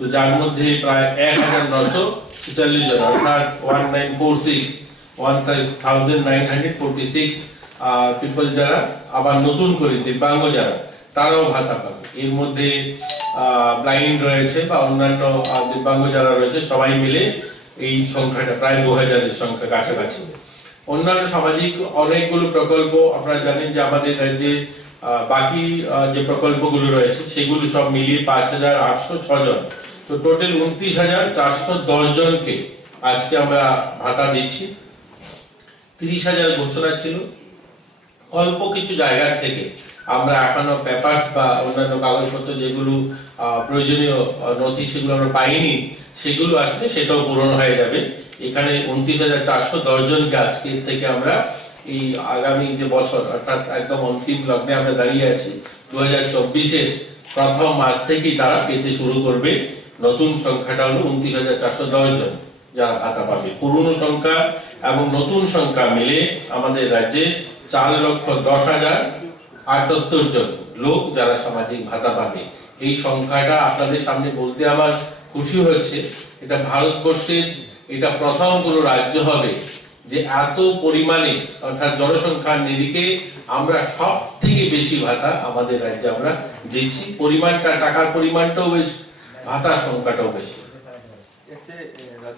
তো যার মধ্যে প্রায় এক হাজার নশো ছেচল্লিশ জন, অর্থাৎ one nine four six one thousand nine hundred forty six people যারা আবার নতুন করে দিব্যাঙ্গ যারা, তারাও ভাতা পাবে। এর মধ্যে ব্লাইন্ড রয়েছে বা অন্যান্য দিব্যাঙ্গ যারা রয়েছে, সবাই মিলে এই সংখ্যাটা, প্রায় দু হাজারের সংখ্যা কাছাকাছি। অন্যান্য সামাজিক অনেকগুলো প্রকল্প, আপনারা জানেন যে আমাদের রাজ্যে বাকি যে প্রকল্পগুলো রয়েছে, সেগুলো সব মিলিয়ে পাঁচ হাজার আটশো জন তো টোটাল উনত্রিশ হাজার চারশো দশ জনকে আজকে আমরা ভাতা দিচ্ছি। তিরিশ হাজার ঘোষণা ছিল। অল্প কিছু জায়গা থেকে আমরা এখনও পেপারস বা অন্যান্য কাগজপত্র যেগুলো প্রয়োজনীয় নথি সেগুলো আমরা পাইনি, সেগুলো আসলে সেটাও পূরণ হয়ে যাবে। এখানে উনত্রিশ হাজার চারশো দশ জনকে আজকে থেকে আমরা এই আগামী যে বছর, অর্থাৎ একদম অন্তিম লগ্নে আমরা দাঁড়িয়ে আছি, দু হাজার চব্বিশের প্রথম মাস থেকেই তারা পেতে শুরু করবে। নতুন সংখ্যাটা হলো উনত্রিশ হাজার চারশো দশ জন যারা ভাতা পাবে। পুরনো সংখ্যা এবং নতুন সংখ্যা মিলে আমাদের রাজ্যে চার লক্ষ দশ হাজার আটাত্তর জন লোক যারা সামাজিক ভাতা পাবে। এই সংখ্যাটা আপনাদের সামনে বলতে আমার খুশি হয়েছে এটা ভারতবর্ষের, এটা প্রথম কোন রাজ্য হবে যে এত পরিমাণে অর্থাৎ জনসংখ্যার নিরিখে আমরা সব থেকে বেশি ভাতা আমাদের রাজ্যে আমরা দিচ্ছি। পরিমাণটা, টাকার পরিমাণটাও বেশি ভাতার সংখ্যাটাও বেশি।